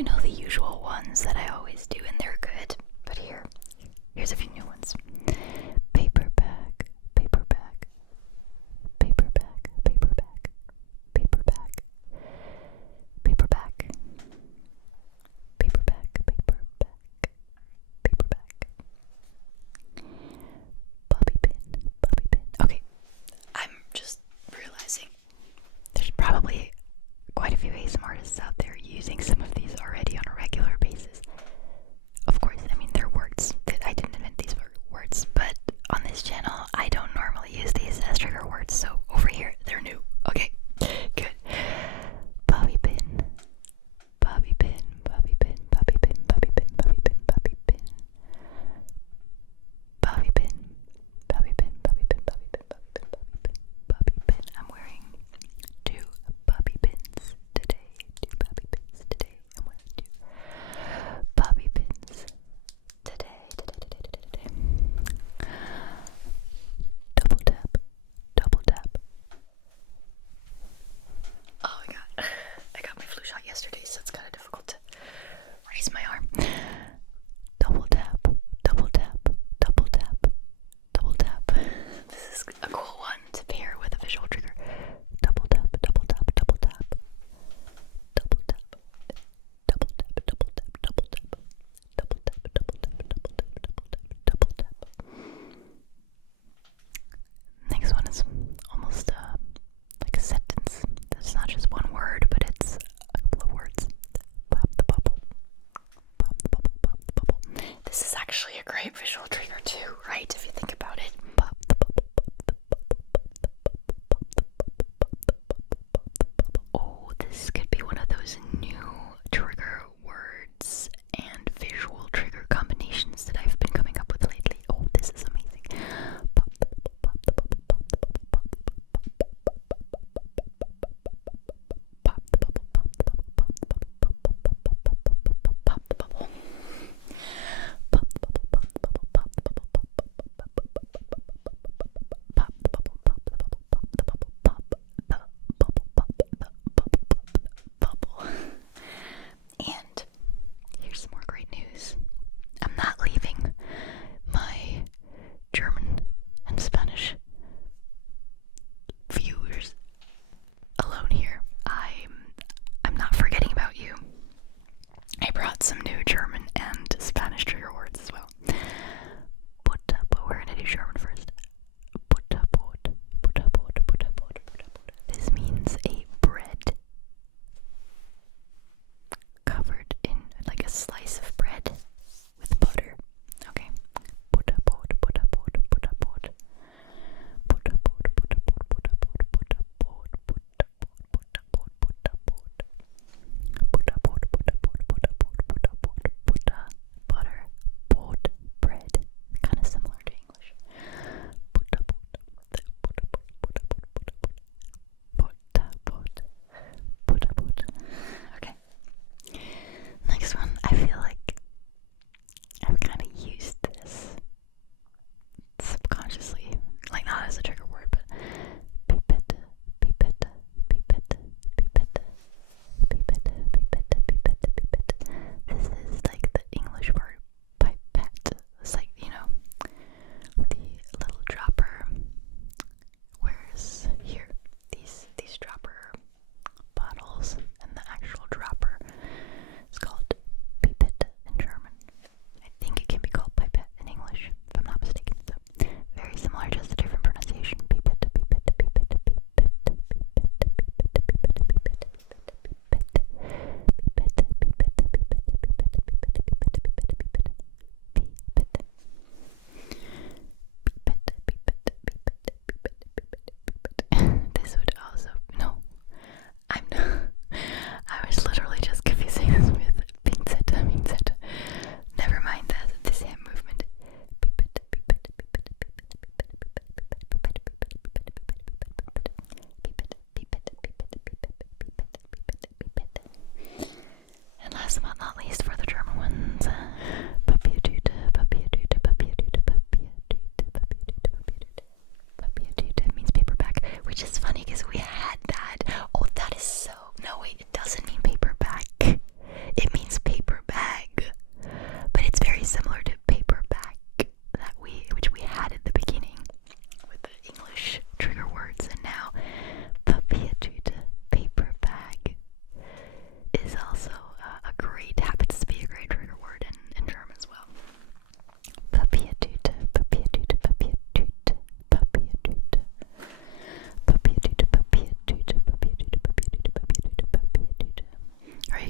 you know the usual ones that I always do, and they're good. But here's a few new ones. Paperback, paperback, paperback, paperback, paperback, paperback, paperback, paperback, paperback. Bobby pin, bobby pin. Okay, I'm just realizing there's probably quite a few ASMR artists out there using some of these already on a regular basis.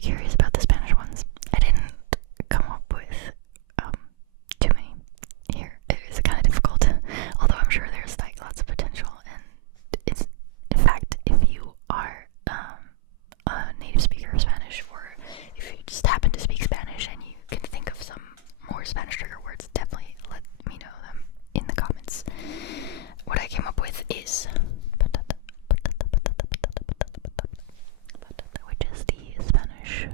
be curious about the Spanish ones. I didn't come up with too many here. It was kind of difficult, although I'm sure there's like lots of potential. And it's, in fact, if you are a native speaker of Spanish, or if you just happen to speak Spanish and you can think of some more Spanish trigger words, definitely let me know them in the comments. What I came up with is patata, which is the Spanish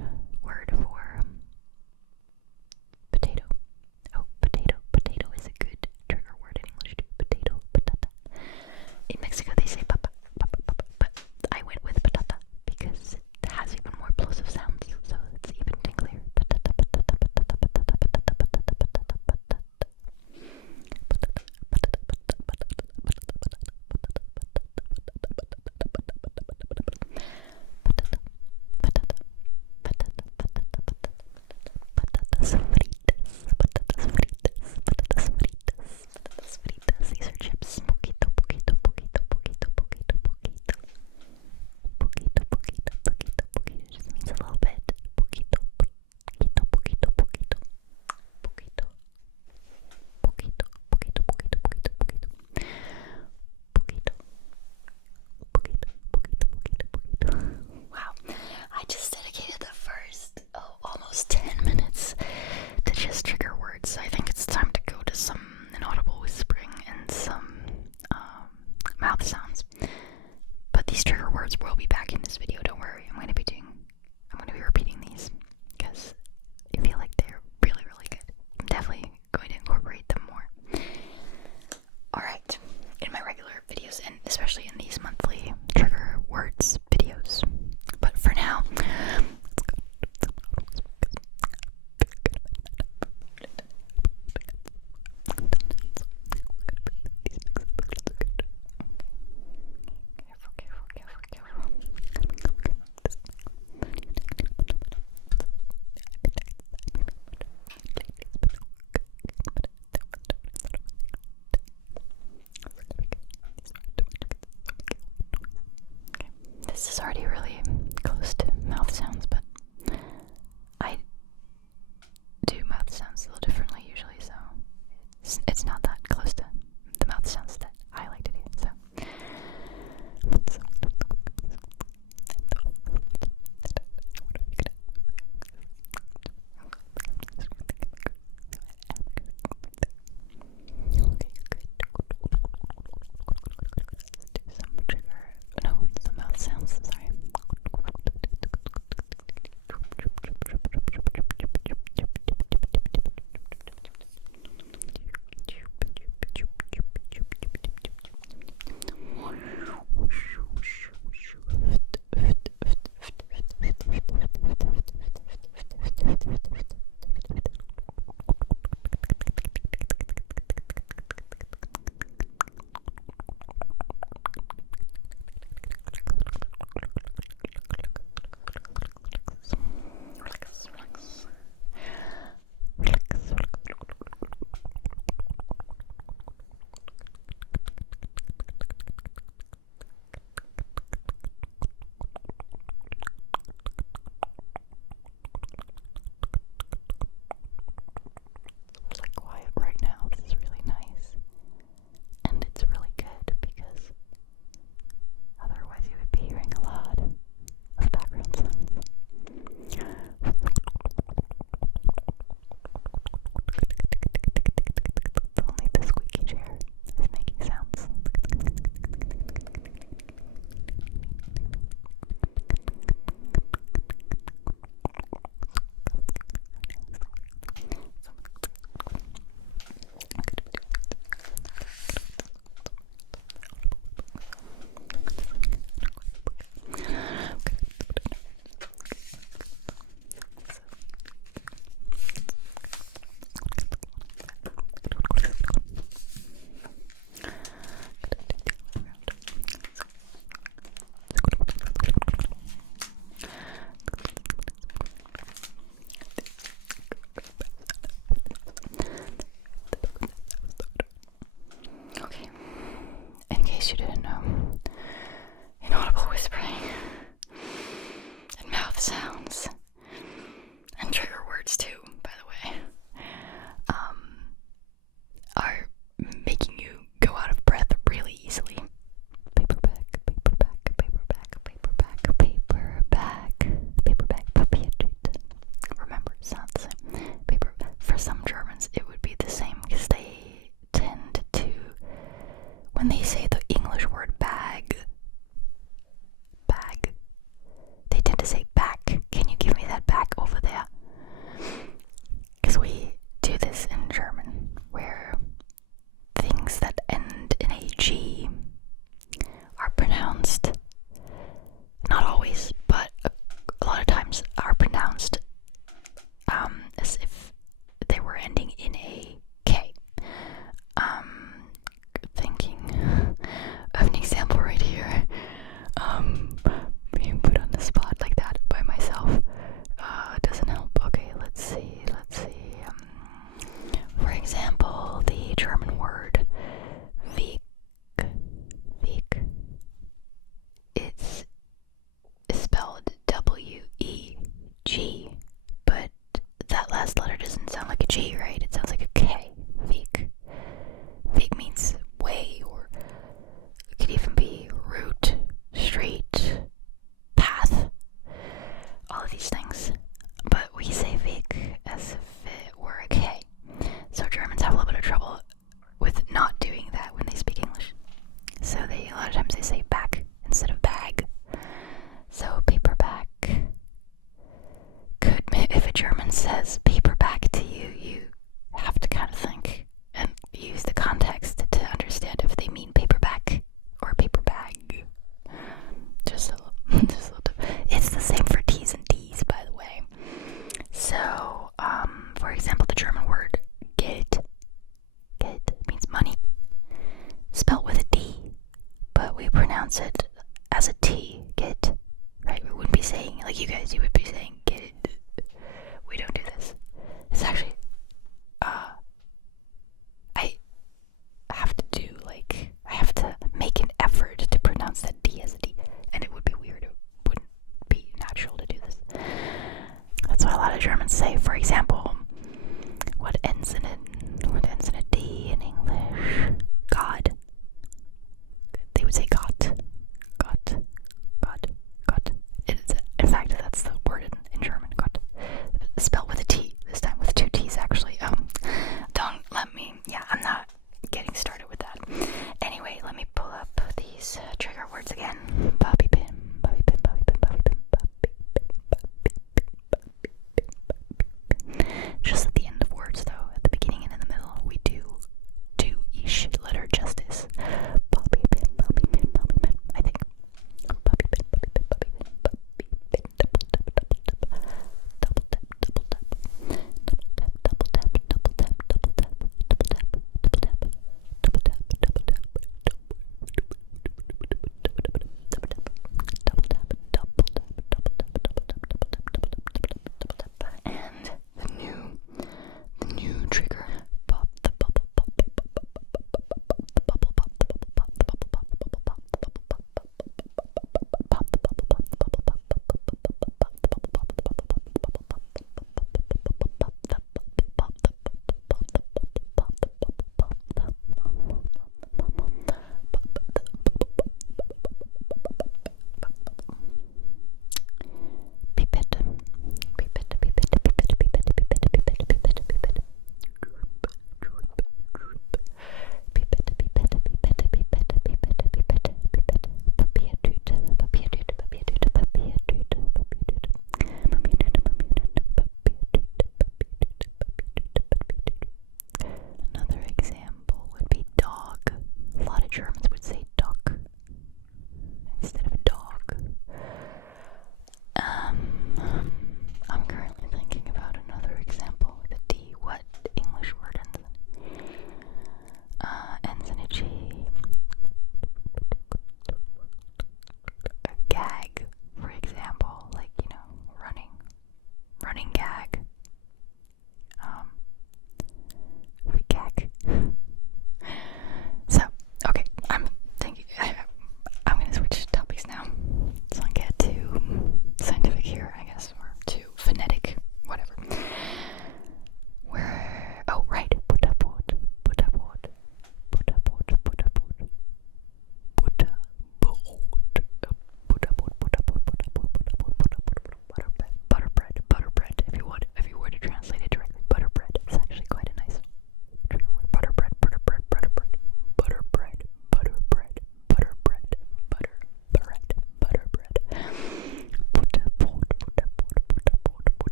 word for potato. Oh, potato. Potato is a good trigger word in English too. Potato, patata. In Mexico they say papa, papa, papa, but I went with patata because it has even more plosive sounds, so it's even tinglier. Patata, patata, patata, patata, patata, patata, patata, patata. These are chips. Poquito, poquito, poquito, poquito, poquito, poquito. Poquito, poquito, poquito, poquito. Just means a little bit. Poquito, poquito, poquito, poquito. Poquito. Poquito, poquito, poquito, poquito, poquito. Poquito. Poquito, poquito, poquito, poquito. Wow. I just dedicated the first, almost 10 minutes to just trigger words. I think it's time to go to some inaudible whispering and some mouth sounds. But these trigger words will be back in this video, don't worry. I'm going to be repeating these because I feel like they're really, really good. I'm definitely going to incorporate them more. Alright, in my regular videos, and especially in these monthly trigger words videos. But for now, careful. This is already really close to mouth sounds, but I do mouth sounds a little differently usually, so it's not that close to the mouth sounds that I like to do. So some mouth sounds, sorry. Right now, this is really nice, and it's really good because otherwise you would be hearing a lot of background sounds. Only the squeaky chair is making sounds. case you didn't know, inaudible whispering and mouth sounds says paperback to you, you have to kind of think and use the context to understand if they mean paperback or paper bag. Just a little. It's the same for T's and D's, by the way. So, for example, the German word Geld means money, spelled with a D, but we pronounce it as a T, Geld, right? We wouldn't be saying, like you guys, you would be saying Geld. We don't do this. It's actually, I have to make an effort to pronounce that D as a D, and it would be weird. It wouldn't be natural to do this. That's why a lot of Germans say, for example, what ends in a D in English? God. They would say Gott. In fact, that's the word in German, Gott. Spelled with a T, this time with two T's actually. Don't let me, I'm not getting started with that. Anyway, let me pull up these trigger words again. Bobby pin, bobby pin, bobby pin, bobby pin, bobby pin. Just at the end of words though. At the beginning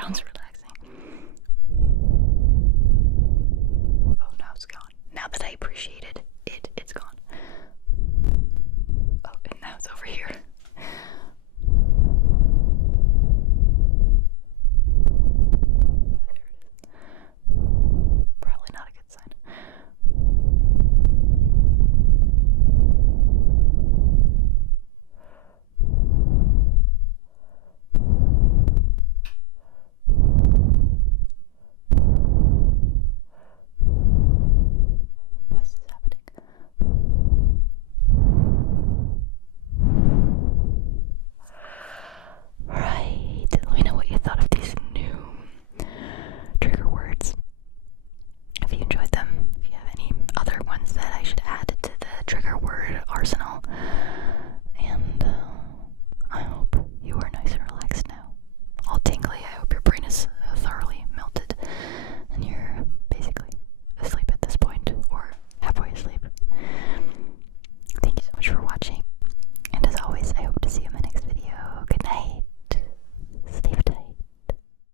sounds